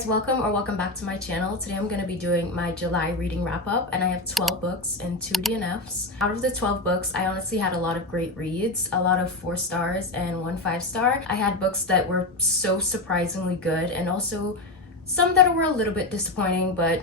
guys, welcome back to my channel. Today I'm going to be doing my July reading wrap up, and I have 12 books and 2 DNFs. Out of the 12 books, I honestly had a lot of great reads, a lot of 4 stars and 1 5-star. I had books that were so surprisingly good and also some that were a little bit disappointing, but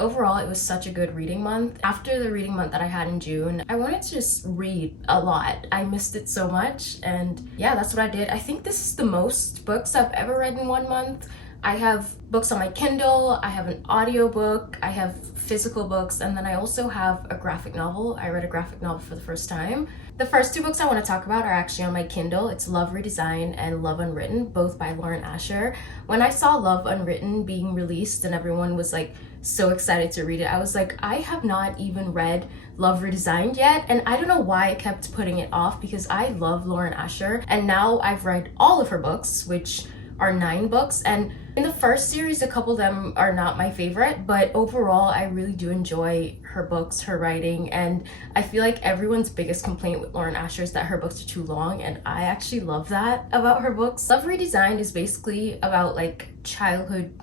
overall it was such a good reading month. After the reading month that I had in June, I wanted to just read a lot. I missed it so much, and yeah, that's what I did. I think this is the most books I've ever read in 1 month. I have books on my Kindle, I have an audiobook, I have physical books, and then I also have a graphic novel. I read a graphic novel for the first time. The first 2 books I want to talk about are actually on my Kindle. It's Love Redesigned and Love Unwritten, both by Lauren Asher. When I saw Love Unwritten being released and everyone was like so excited to read it, I was like, I have not even read Love Redesigned yet, and I don't know why I kept putting it off because I love Lauren Asher, and now I've read all of her books, which are 9 books, and in the first series a couple of them are not my favorite, but overall I really do enjoy her books, her writing, and I feel like everyone's biggest complaint with Lauren Asher is that her books are too long, and I actually love that about her books. Love Redesigned is basically about like childhood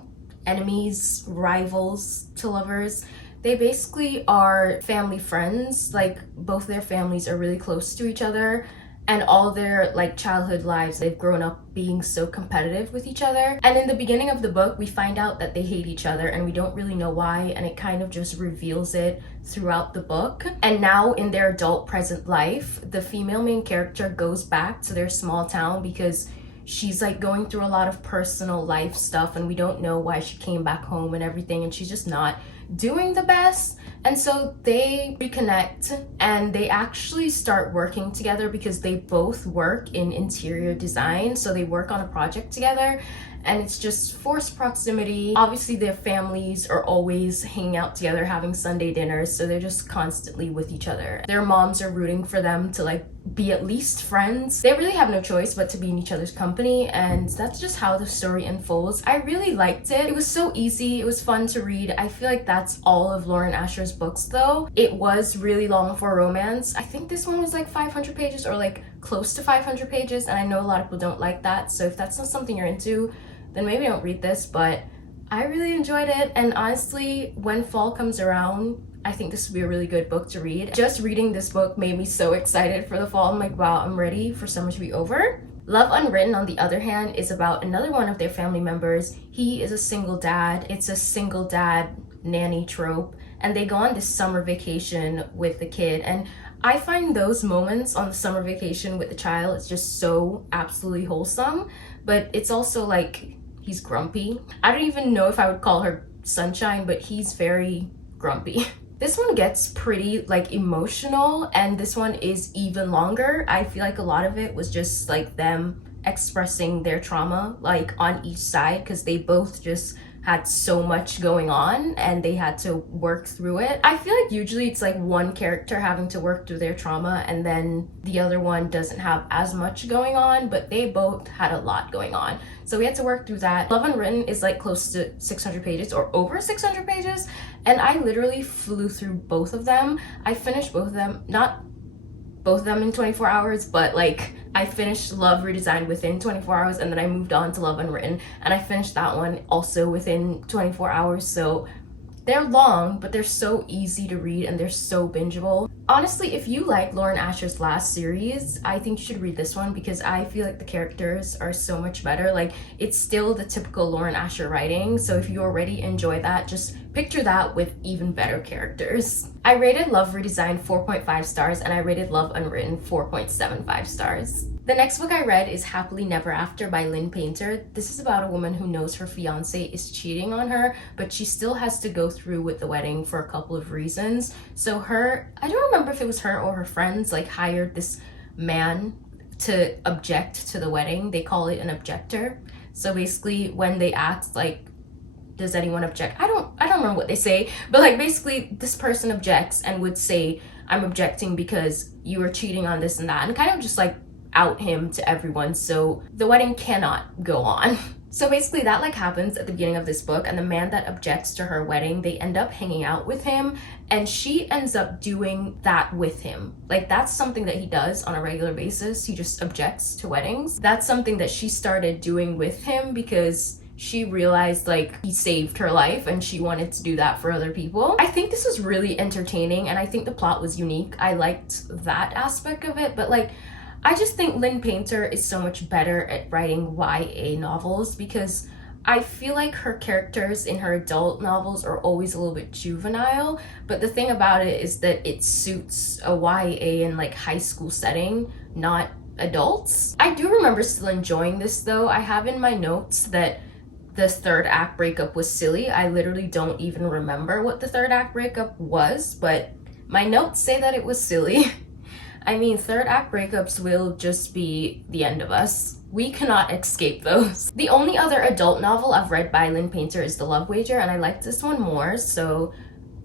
enemies, rivals to lovers. They basically are family friends, like both their families are really close to each other, and all their like childhood lives they've grown up being so competitive with each other. And in the beginning of the book we find out that they hate each other and we don't really know why, and it kind of just reveals it throughout the book. And now in their adult present life, the female main character goes back to their small town because she's like going through a lot of personal life stuff and we don't know why she came back home and everything, and she's just not doing the best. And so they reconnect and they actually start working together because they both work in interior design. So they work on a project together, and it's just forced proximity. Obviously their families are always hanging out together, having Sunday dinners, so they're just constantly with each other. Their moms are rooting for them to like be at least friends. They really have no choice but to be in each other's company, and that's just how the story unfolds. I really liked it. It was so easy, it was fun to read. I feel like that's all of Lauren Asher's books though. It was really long for romance. I think this one was like 500 pages or like close to 500 pages, and I know a lot of people don't like that, so if that's not something you're into, then maybe don't read this, but I really enjoyed it. And honestly, when fall comes around, I think this would be a really good book to read. Just reading this book made me so excited for the fall. I'm like, wow, I'm ready for summer to be over. Love Unwritten, on the other hand, is about another one of their family members. He is a single dad. It's a single dad nanny trope, and they go on this summer vacation with the kid, and I find those moments on the summer vacation with the child is just so absolutely wholesome, but it's also like he's grumpy. I don't even know if I would call her sunshine, but he's very grumpy. This one gets pretty like emotional, and this one is even longer. I feel like a lot of it was just like them expressing their trauma like on each side, because they both just had so much going on and they had to work through it. I feel like usually it's like one character having to work through their trauma and then the other one doesn't have as much going on, but they both had a lot going on. So we had to work through that. Love Unwritten is like close to 600 pages or over 600 pages, and I literally flew through both of them. I finished both of them, not both of them in 24 hours, but like I finished Love Redesigned within 24 hours, and then I moved on to Love Unwritten, and I finished that one also within 24 hours. So they're long, but they're so easy to read and they're so bingeable. Honestly, if you like Lauren Asher's last series, I think you should read this one because I feel like the characters are so much better. Like, it's still the typical Lauren Asher writing, so if you already enjoy that, just picture that with even better characters. I rated Love Redesigned 4.5 stars, and I rated Love Unwritten 4.75 stars. The next book I read is Happily Never After by Lynn Painter. This is about a woman who knows her fiance is cheating on her, but she still has to go through with the wedding for a couple of reasons. So I don't remember if it was her or her friends, like hired this man to object to the wedding. They call it an objector. So basically when they asked like, does anyone object? I don't remember what they say, but like basically this person objects and would say, I'm objecting because you were cheating on this and that, and kind of just like out him to everyone, so the wedding cannot go on. So basically that like happens at the beginning of this book, and the man that objects to her wedding, they end up hanging out with him, and she ends up doing that with him. Like, that's something that he does on a regular basis. He just objects to weddings. That's something that she started doing with him because she realized like he saved her life and she wanted to do that for other people. I think this was really entertaining and I think the plot was unique. I liked that aspect of it, but like I just think Lynn Painter is so much better at writing YA novels because I feel like her characters in her adult novels are always a little bit juvenile, but the thing about it is that it suits a YA and like high school setting, not adults. I do remember still enjoying this though. I have in my notes that the third act breakup was silly. I literally don't even remember what the third act breakup was, but my notes say that it was silly. I mean, third act breakups will just be the end of us. We cannot escape those. The only other adult novel I've read by Lynn Painter is The Love Wager, and I liked this one more, so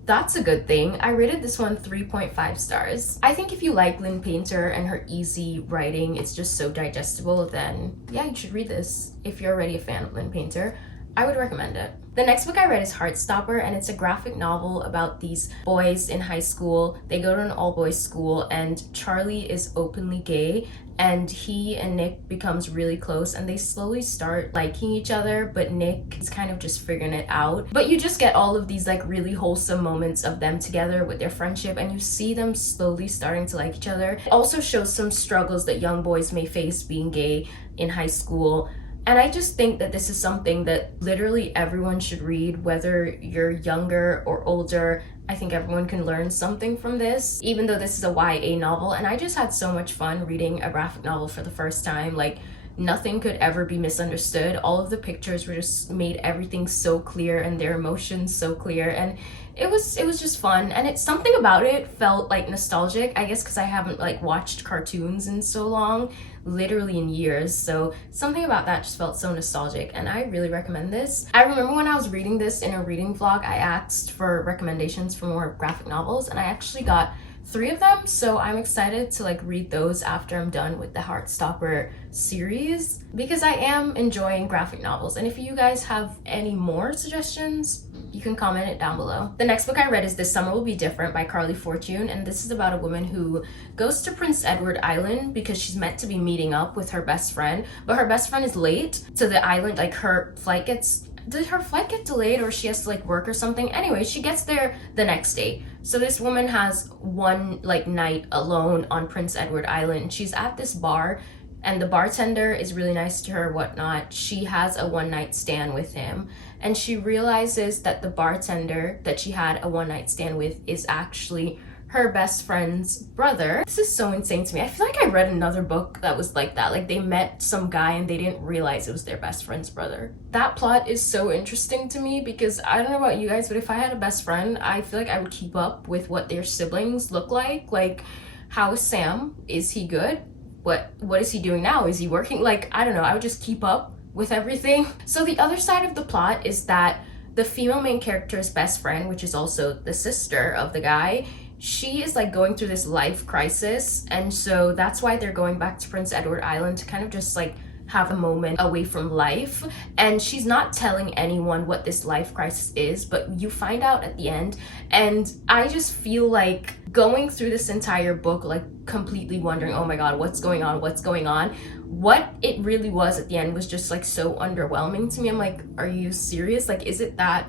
that's a good thing. I rated this one 3.5 stars. I think if you like Lynn Painter and her easy writing, it's just so digestible, then yeah, you should read this. If you're already a fan of Lynn Painter, I would recommend it. The next book I read is Heartstopper, and it's a graphic novel about these boys in high school. They go to an all-boys school, and Charlie is openly gay, and he and Nick becomes really close, and they slowly start liking each other, but Nick is kind of just figuring it out. But you just get all of these like really wholesome moments of them together with their friendship, and you see them slowly starting to like each other. It also shows some struggles that young boys may face being gay in high school. And I just think that this is something that literally everyone should read, whether you're younger or older. I think everyone can learn something from this, even though this is a YA novel. And I just had so much fun reading a graphic novel for the first time. Like, nothing could ever be misunderstood. All of the pictures were just made everything so clear and their emotions so clear. And it was just fun. And it's something about it felt like nostalgic, I guess, because I haven't like watched cartoons in so long, literally in years. So something about that just felt so nostalgic, and I really recommend this. I remember when I was reading this in a reading vlog, I asked for recommendations for more graphic novels, and I actually got 3 of them, so I'm excited to like read those after I'm done with the Heartstopper series, because I am enjoying graphic novels. And if you guys have any more suggestions, you can comment it down below. The next book I read is This Summer Will Be Different by Carly Fortune, and this is about a woman who goes to Prince Edward Island because she's meant to be meeting up with her best friend, but her best friend is late to the island. Like, her flight gets did her flight get delayed, or she has to like work or something? Anyway, she gets there the next day. So this woman has one like night alone on Prince Edward Island. She's at this bar, and the bartender is really nice to her, whatnot. She has a one-night stand with him, and she realizes that the bartender that she had a one-night stand with is actually her best friend's brother. This is so insane to me. I feel like I read another book that was like that. Like, they met some guy and they didn't realize it was their best friend's brother. That plot is so interesting to me because I don't know about you guys, but if I had a best friend, I feel like I would keep up with what their siblings look like. Like, how is Sam? Is he good? What is he doing now? Is he working? Like, I don't know. I would just keep up with everything. So the other side of the plot is that the female main character's best friend, which is also the sister of the guy, she is like going through this life crisis, and so that's why they're going back to Prince Edward Island to kind of just like have a moment away from life. And she's not telling anyone what this life crisis is, but you find out at the end. And I just feel like going through this entire book like completely wondering, oh my god, what's going on? What it really was at the end was just like so underwhelming to me. I'm like, are you serious? Like, is it that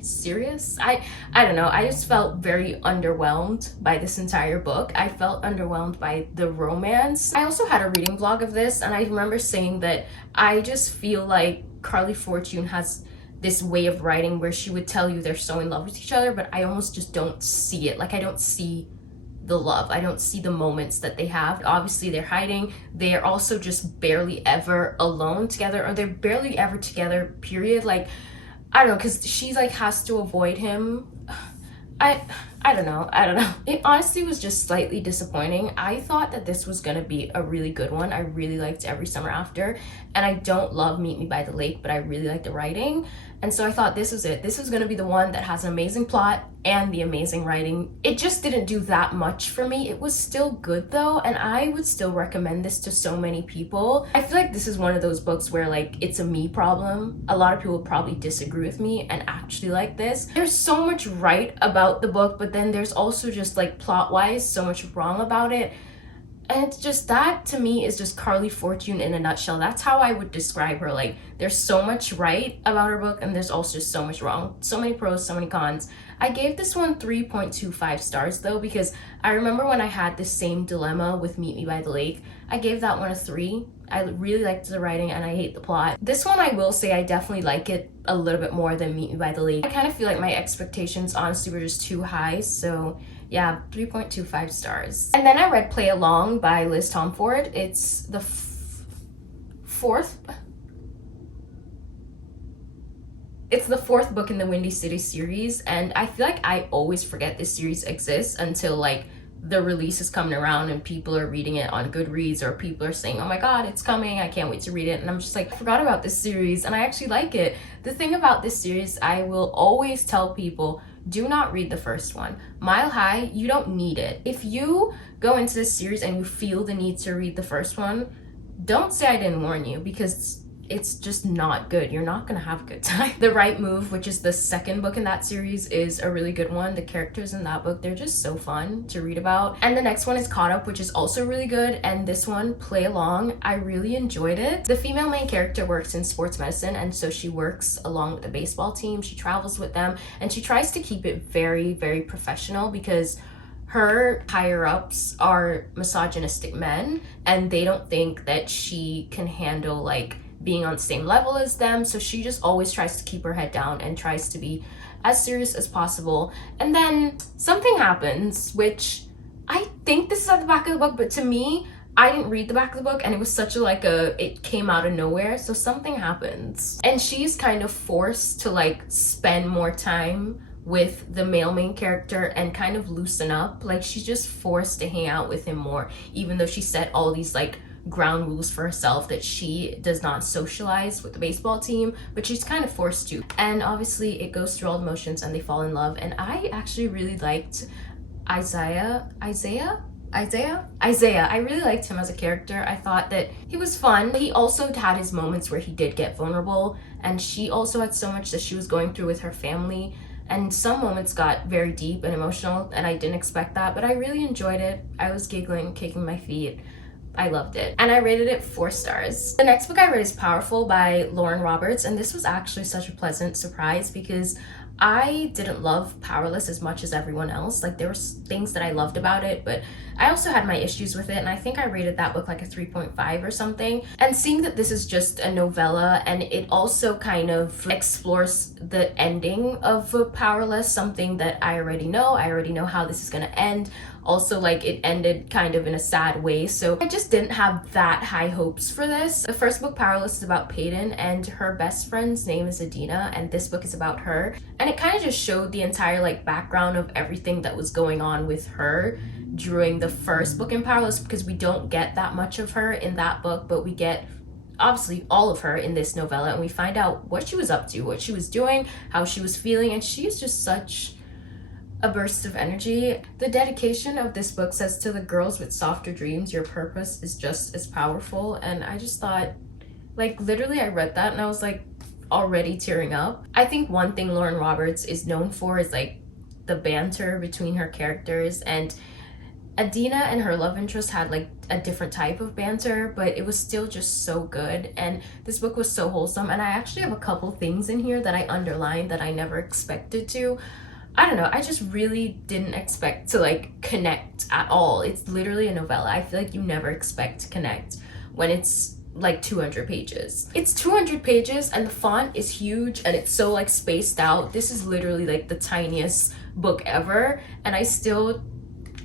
serious? I don't know. I just felt very underwhelmed by this entire book. I felt underwhelmed by the romance. I also had a reading vlog of this, and I remember saying that I just feel like Carly Fortune has this way of writing where she would tell you they're so in love with each other, but I almost just don't see it. Like, I don't see the love. I don't see the moments that they have. Obviously they're hiding. They are also just barely ever alone together, or they're barely ever together, period. Like, I don't know, because she like has to avoid him. I don't know. It honestly was just slightly disappointing. I thought that this was gonna be a really good one. I really liked Every Summer After, and I don't love Meet Me by the Lake, but I really like the writing. And so I thought this was it. This was gonna be the one that has an amazing plot and the amazing writing. It just didn't do that much for me. It was still good though, and I would still recommend this to so many people. I feel like this is one of those books where like it's a me problem. A lot of people would probably disagree with me and actually like this. There's so much right about the book, but then there's also just like plot-wise so much wrong about it. And it's just, that to me is just Carly Fortune in a nutshell. That's how I would describe her. Like, there's so much right about her book, and there's also just so much wrong. So many pros, so many cons. I gave this one 3.25 stars though, because I remember when I had this same dilemma with Meet Me by the Lake, I gave that one a 3. I really liked the writing and I hate the plot. This one, I will say, I definitely like it a little bit more than Meet Me by the Lake. I kind of feel like my expectations honestly were just too high, so yeah, 3.25 stars. And then I read Play Along by Liz Tomford. It's the fourth book in the Windy City series, and I feel like I always forget this series exists until like the release is coming around and people are reading it on Goodreads, or people are saying, oh my god, it's coming, I can't wait to read it. And I'm just like, I forgot about this series, and I actually like it. The thing about this series, I will always tell people, do not read the first one. Mile High, you don't need it. If you go into this series and you feel the need to read the first one, don't say I didn't warn you, because it's just not good. You're not gonna have a good time. The Right Move, which is the second book in that series, is a really good one. The characters in that book, they're just so fun to read about. And the next one is Caught Up, which is also really good. And this one, Play Along, I really enjoyed it. The female main character works in sports medicine, and so she works along with the baseball team. She travels with them, and she tries to keep it very, very professional, because her higher-ups are misogynistic men, and they don't think that she can handle like being on the same level as them, so she just always tries to keep her head down and tries to be as serious as possible. And then something happens, which I think this is at the back of the book, but to me, I didn't read the back of the book, and it was such a it came out of nowhere. So something happens, and she's kind of forced to like spend more time with the male main character and kind of loosen up. Like, she's just forced to hang out with him more, even though she set all these like ground rules for herself that she does not socialize with the baseball team, but she's kind of forced to. And obviously it goes through all the motions and they fall in love. And I actually really liked Isaiah. I really liked him as a character. I thought that he was fun. He also had his moments where he did get vulnerable, and she also had so much that she was going through with her family, and some moments got very deep and emotional, and I didn't expect that, but I really enjoyed it. I was giggling, kicking my feet. I loved it, and I rated it 4 stars. The next book I read is Powerful by Lauren Roberts, and this was actually such a pleasant surprise, because I didn't love Powerless as much as everyone else. Like, there were things that I loved about it, but I also had my issues with it, and I think I rated that book like a 3.5 or something. And seeing that this is just a novella, and it also kind of explores the ending of Powerless, something that I already know how this is gonna end. Also, like, it ended kind of in a sad way, so I just didn't have that high hopes for this. The first book, Powerless, is about Peyton, and her best friend's name is Adina, and this book is about her. And it kind of just showed the entire like background of everything that was going on with her during the first book in Powerless, because we don't get that much of her in that book, but we get obviously all of her in this novella, and we find out what she was up to, what she was doing, how she was feeling, and she's just such a burst of energy. The dedication of this book says, to the girls with softer dreams, your purpose is just as powerful. And I just thought, like, literally I read that and I was like already tearing up. I think one thing Lauren Roberts is known for is like the banter between her characters, and Adina and her love interest had like a different type of banter, but it was still just so good. And this book was so wholesome, and I actually have a couple things in here that I underlined that I never expected to. I don't know, I just really didn't expect to like connect at all. It's literally a novella. I feel like you never expect to connect when it's like 200 pages. It's 200 pages and the font is huge and it's so like spaced out. This is literally like the tiniest book ever, and I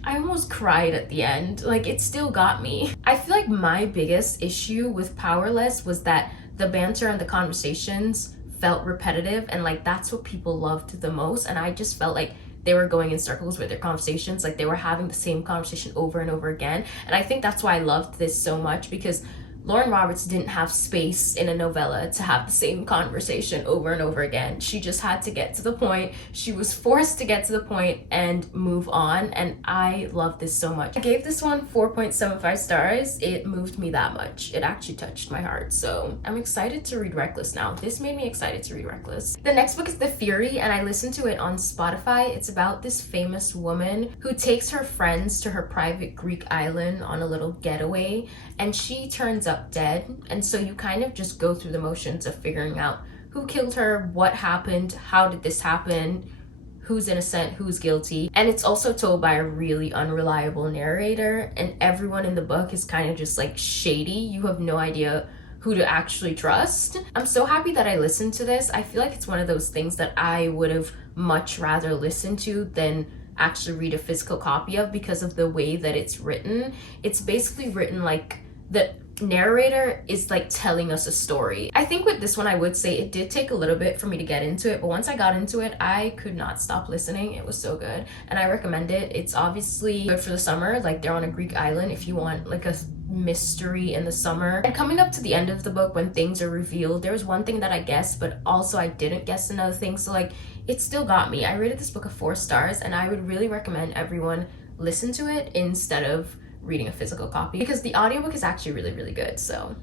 almost cried at the end. Like, it still got me. I feel like my biggest issue with Powerless was that the banter and the conversations felt repetitive, and like that's what people loved the most, and I just felt like they were going in circles with their conversations. Like, they were having the same conversation over and over again, and I think that's why I loved this so much, because Lauren Roberts didn't have space in a novella to have the same conversation over and over again. She just had to get to the point. She was forced to get to the point and move on, and I love this so much. I gave this one 4.75 stars. It moved me that much. It actually touched my heart, so I'm excited to read Reckless now. This made me excited to read Reckless. The next book is The Fury, and I listened to it on Spotify. It's about this famous woman who takes her friends to her private Greek island on a little getaway, and she turns up dead. And so you kind of just go through the motions of figuring out who killed her, what happened, how did this happen, who's innocent, who's guilty. And it's also told by a really unreliable narrator, and everyone in the book is kind of just like shady. You have no idea who to actually trust. I'm so happy that I listened to this. I feel like it's one of those things that I would have much rather listened to than actually read a physical copy of, because of the way that it's written. It's basically written like the narrator is like telling us a story. I think with this one, I would say it did take a little bit for me to get into it, but once I got into it, I could not stop listening. It was so good, and I recommend it. It's obviously good for the summer. Like, they're on a Greek island if you want like a mystery in the summer. And coming up to the end of the book, when things are revealed, there was one thing that I guessed, but also I didn't guess another thing, so like it still got me. I rated this book a 4 stars, and I would really recommend everyone listen to it instead of reading a physical copy, because the audiobook is actually really, really good. So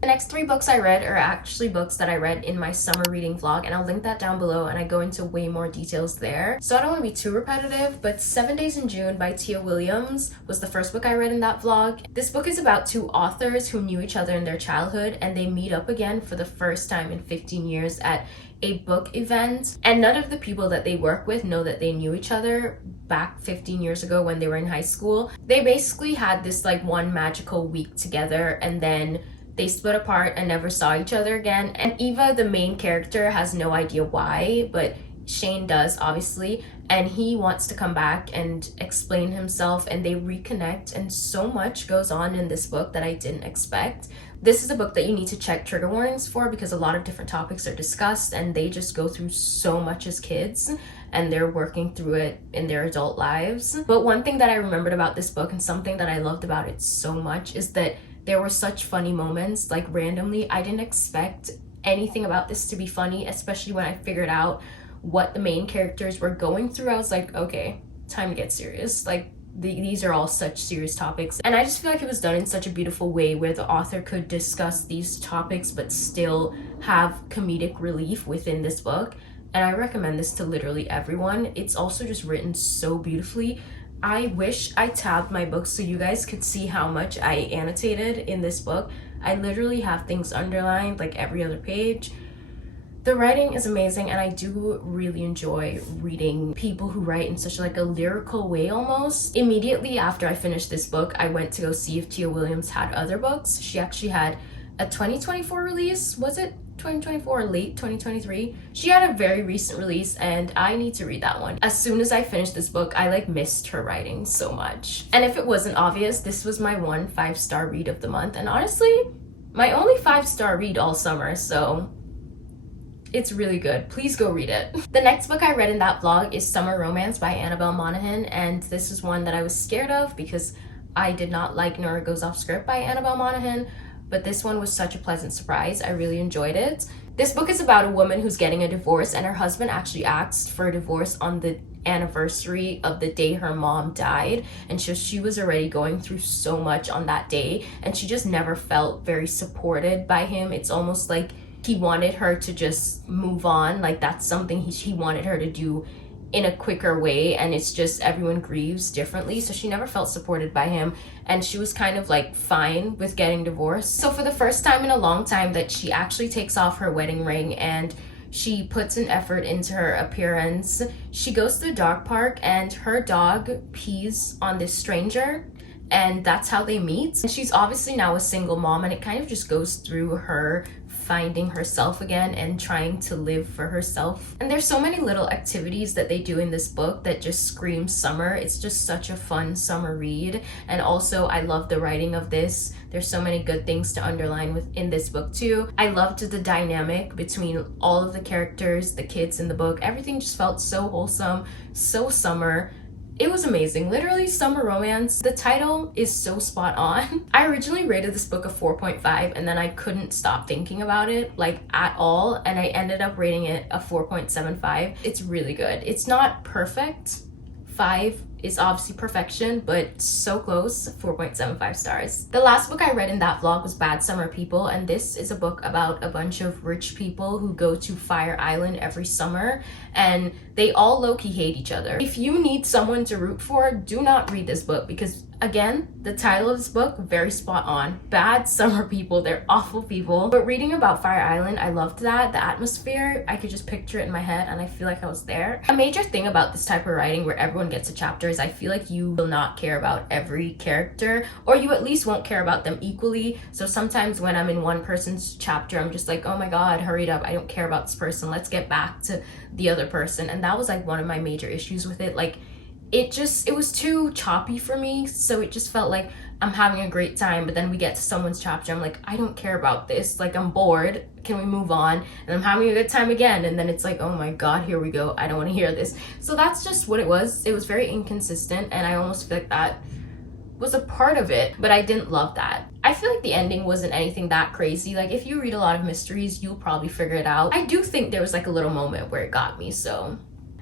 the next 3 books I read are actually books that I read in my summer reading vlog, and I'll link that down below, and I go into way more details there. So I don't want to be too repetitive, but 7 Days in June by Tia Williams was the first book I read in that vlog. This book is about 2 authors who knew each other in their childhood, and they meet up again for the first time in 15 years at a book event, and none of the people that they work with know that they knew each other back 15 years ago when they were in high school. They basically had this like one magical week together, and then they split apart and never saw each other again. And Eva, the main character, has no idea why, but Shane does, obviously, and he wants to come back and explain himself, and they reconnect, and so much goes on in this book that I didn't expect. This is a book that you need to check trigger warnings for, because a lot of different topics are discussed, and they just go through so much as kids, and they're working through it in their adult lives. But one thing that I remembered about this book, and something that I loved about it so much, is that there were such funny moments. Like, randomly, I didn't expect anything about this to be funny, especially when I figured out what the main characters were going through. I was like, okay, time to get serious. Like, these are all such serious topics, and I just feel like it was done in such a beautiful way where the author could discuss these topics but still have comedic relief within this book. And I recommend this to literally everyone. It's also just written so beautifully. I wish I tabbed my books so you guys could see how much I annotated in this book. I literally have things underlined like every other page. The writing is amazing, and I do really enjoy reading people who write in such like a lyrical way almost. Immediately after I finished this book, I went to go see if Tia Williams had other books. She actually had a 2024 release. Was it 2024 or late 2023? She had a very recent release, and I need to read that one. As soon as I finished this book, I like missed her writing so much. And if it wasn't obvious, this was my 1 5-star read of the month, and honestly, my only 5-star read all summer, so it's really good. Please go read it. The next book I read in that vlog is Summer Romance by Annabel Monaghan, and this is one that I was scared of because I did not like Nora Goes Off Script by Annabel Monaghan, but this one was such a pleasant surprise. I really enjoyed it. This book is about a woman who's getting a divorce, and her husband actually asked for a divorce on the anniversary of the day her mom died, and she was already going through so much on that day, and she just never felt very supported by him. It's almost like he wanted her to just move on, like that's something he wanted her to do in a quicker way, and it's just everyone grieves differently, so she never felt supported by him, and she was kind of like fine with getting divorced. So for the first time in a long time that she actually takes off her wedding ring and she puts an effort into her appearance. She goes to the dog park, and her dog pees on this stranger, and that's how they meet. And she's obviously now a single mom, and it kind of just goes through her finding herself again and trying to live for herself. And there's so many little activities that they do in this book that just scream summer. It's just such a fun summer read. And also, I love the writing of this. There's so many good things to underline within this book too. I loved the dynamic between all of the characters, the kids in the book. Everything just felt so wholesome, so summer. It was amazing. Literally summer romance. The title is so spot on. I originally rated this book a 4.5 and then I couldn't stop thinking about it like at all, and I ended up rating it a 4.75. It's really good. It's not perfect. 5 is obviously perfection, but so close. 4.75 stars. The last book I read in that vlog was Bad Summer People, and this is a book about a bunch of rich people who go to Fire Island every summer, and they all low-key hate each other. If you need someone to root for, do not read this book, because again, the title of this book, very spot on. Bad Summer People, they're awful people. But reading about Fire Island, I loved that. The atmosphere, I could just picture it in my head and I feel like I was there. A major thing about this type of writing where everyone gets a chapter is I feel like you will not care about every character, or you at least won't care about them equally. So sometimes when I'm in one person's chapter, I'm just like, oh my god, hurry up, I don't care about this person, let's get back to the other person. And that was like one of my major issues with it. Like, it was too choppy for me, so it just felt like I'm having a great time, but then we get to someone's chapter, I'm like, I don't care about this, like, I'm bored, can we move on? And I'm having a good time again, and then it's like, oh my god, here we go, I don't want to hear this. So that's just what it was. It was very inconsistent, and I almost feel like that was a part of it, but I didn't love that. I feel like the ending wasn't anything that crazy. Like, if you read a lot of mysteries, you'll probably figure it out. I do think there was like a little moment where it got me, so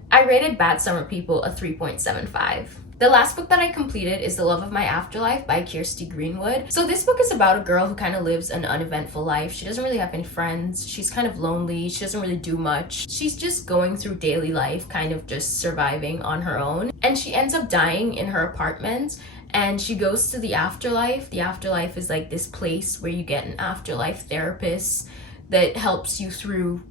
I rated Bad Summer People a 3.75. The last book that I completed is The Love of My Afterlife by Kirsty Greenwood. So this book is about a girl who kind of lives an uneventful life. She doesn't really have any friends. She's kind of lonely. She doesn't really do much. She's just going through daily life, kind of just surviving on her own. And she ends up dying in her apartment, and she goes to the afterlife. The afterlife is like this place where you get an afterlife therapist that helps you through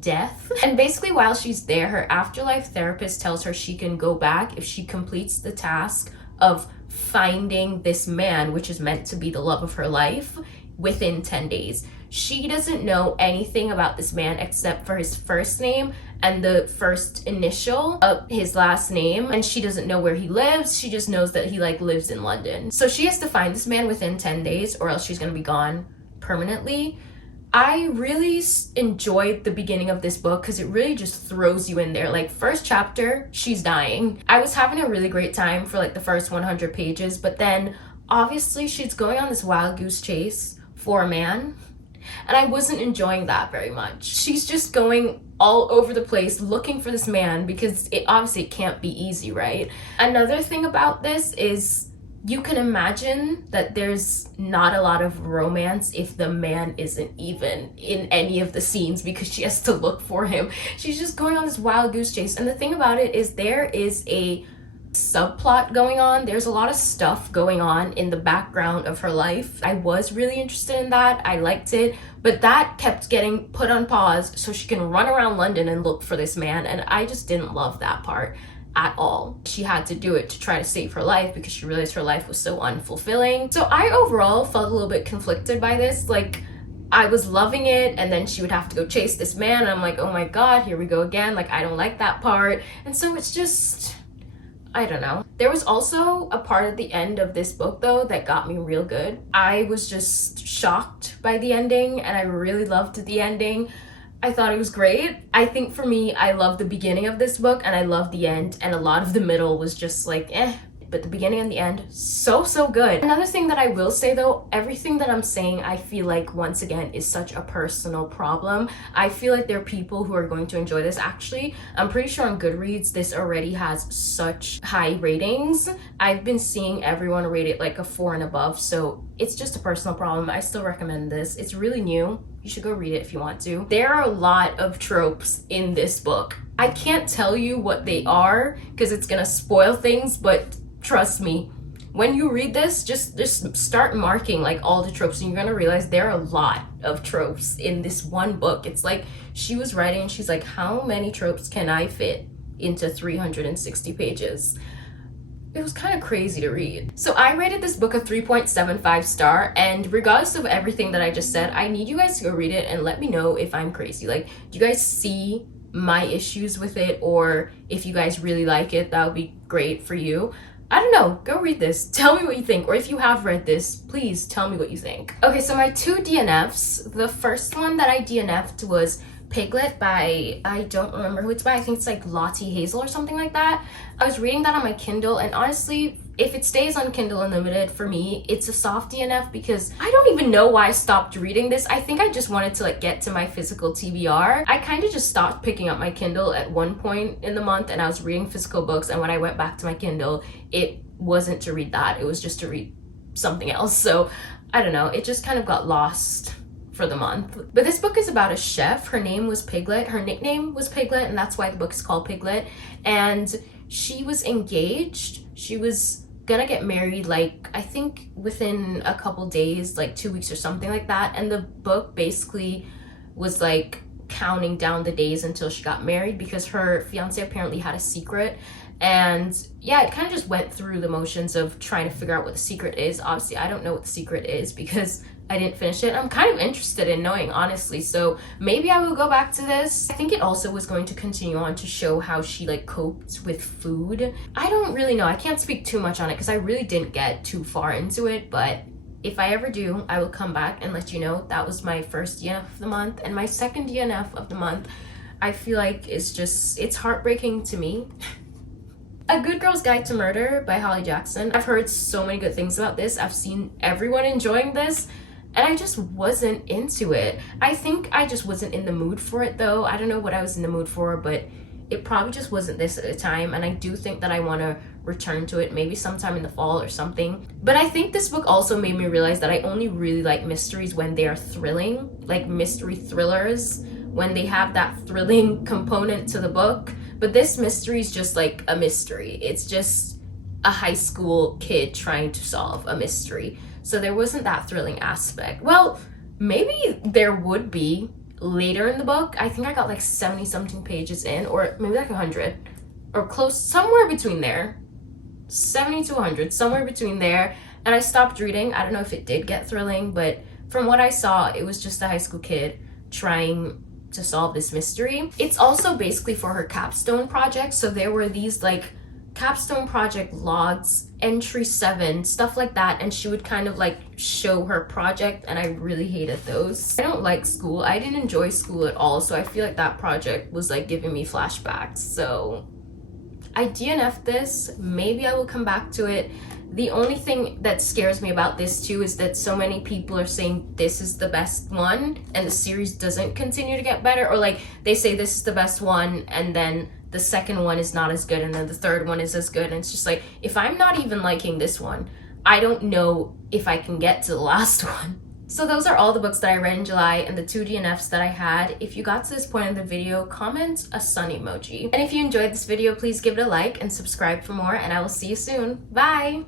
death. And basically while she's there, her afterlife therapist tells her she can go back if she completes the task of finding this man, which is meant to be the love of her life, within 10 days. She doesn't know anything about this man except for his first name and the first initial of his last name, and she doesn't know where he lives. She just knows that he like lives in London. So she has to find this man within 10 days or else she's gonna be gone permanently. I really enjoyed the beginning of this book because it really just throws you in there. Like, first chapter, she's dying. I was having a really great time for like the first 100 pages, but then obviously she's going on this wild goose chase for a man, and I wasn't enjoying that very much. She's just going all over the place looking for this man because it obviously can't be easy, right? Another thing about this is you can imagine that there's not a lot of romance if the man isn't even in any of the scenes because she has to look for him. She's just going on this wild goose chase. And the thing about it is there is a subplot going on. There's a lot of stuff going on in the background of her life. I was really interested in that. I liked it, but that kept getting put on pause so she can run around London and look for this man. And I just didn't love that part at all. She had to do it to try to save her life because she realized her life was so unfulfilling. So I overall felt a little bit conflicted by this. Like, I was loving it, and then she would have to go chase this man, and I'm like, oh my god, here we go again. Like, I don't like that part. And so it's just, I don't know. There was also a part at the end of this book though that got me real good. I was just shocked by the ending, and I really loved the ending. I thought it was great. I think for me, I loved the beginning of this book and I loved the end, and a lot of the middle was just like, eh. But the beginning and the end, so good. Another thing that I will say though, everything that I'm saying, I feel like once again is such a personal problem. I feel like there are people who are going to enjoy this. Actually, I'm pretty sure on Goodreads this already has such high ratings. I've been seeing everyone rate it like a 4 and above, so it's just a personal problem. I still recommend this. It's really new. You should go read it if you want to. There are a lot of tropes in this book. I can't tell you what they are because it's gonna spoil things, but trust me, when you read this, just start marking like all the tropes, and you're gonna realize there are a lot of tropes in this one book. It's like she was writing and she's like, how many tropes can I fit into 360 pages? It was kind of crazy to read. So I rated this book a 3.75 star, and regardless of everything that I just said, I need you guys to go read it and let me know if I'm crazy. Like, do you guys see my issues with it? Or if you guys really like it, that would be great for you. I don't know, go read this. Tell me what you think, or if you have read this, please tell me what you think. Okay, so my 2 DNFs, the first one that I DNF'd was Piglet by, I don't remember who it's by. I think it's like Lottie Hazel or something like that. I was reading that on my Kindle, and honestly, if it stays on Kindle Unlimited, for me, it's a soft DNF because I don't even know why I stopped reading this. I think I just wanted to like get to my physical TBR. I kind of just stopped picking up my Kindle at one point in the month, and I was reading physical books, and when I went back to my Kindle, it wasn't to read that, it was just to read something else. So I don't know, it just kind of got lost for the month. But this book is about a chef. Her name was Piglet. Her nickname was Piglet, and that's why the book is called Piglet. And she was engaged. She was gonna get married, like, I think within a couple days, like 2 weeks or something like that. And the book basically was like counting down the days until she got married because her fiance apparently had a secret. And yeah, it kind of just went through the motions of trying to figure out what the secret is. Obviously, I don't know what the secret is because I didn't finish it. I'm kind of interested in knowing, honestly, so maybe I will go back to this. I think it also was going to continue on to show how she like coped with food. I don't really know. I can't speak too much on it because I really didn't get too far into it, but if I ever do, I will come back and let you know. That was my first DNF of the month, and my second DNF of the month, I feel like it's heartbreaking to me. A Good Girl's Guide to Murder by Holly Jackson. I've heard so many good things about this. I've seen everyone enjoying this, and I just wasn't into it. I think I just wasn't in the mood for it though. I don't know what I was in the mood for, but it probably just wasn't this at the time, and I do think that I want to return to it maybe sometime in the fall or something. But I think this book also made me realize that I only really like mysteries when they are thrilling, like mystery thrillers, when they have that thrilling component to the book. But this mystery is just like a mystery. It's just a high school kid trying to solve a mystery. So there wasn't that thrilling aspect. Well, maybe there would be later in the book. I think I got like 70 something pages in, or maybe like 100 or close, somewhere between there. 70 to 100, somewhere between there. And I stopped reading. I don't know if it did get thrilling, but from what I saw, it was just a high school kid trying to solve this mystery. It's also basically for her capstone project. So there were these like capstone project logs, entry 7, stuff like that, and she would kind of like show her project, and I really hated those. I don't like school. I didn't enjoy school at all, so I feel like that project was like giving me flashbacks. So I DNF'd this. Maybe I will come back to it. The only thing that scares me about this too is that so many people are saying this is the best one and the series doesn't continue to get better, or like they say this is the best one and then the second one is not as good and then the third one is as good, and it's just like, if I'm not even liking this one, I don't know if I can get to the last one. So those are all the books that I read in July and the 2 DNFs that I had. If you got to this point in the video, comment a sun emoji. And if you enjoyed this video, please give it a like and subscribe for more, and I will see you soon. Bye!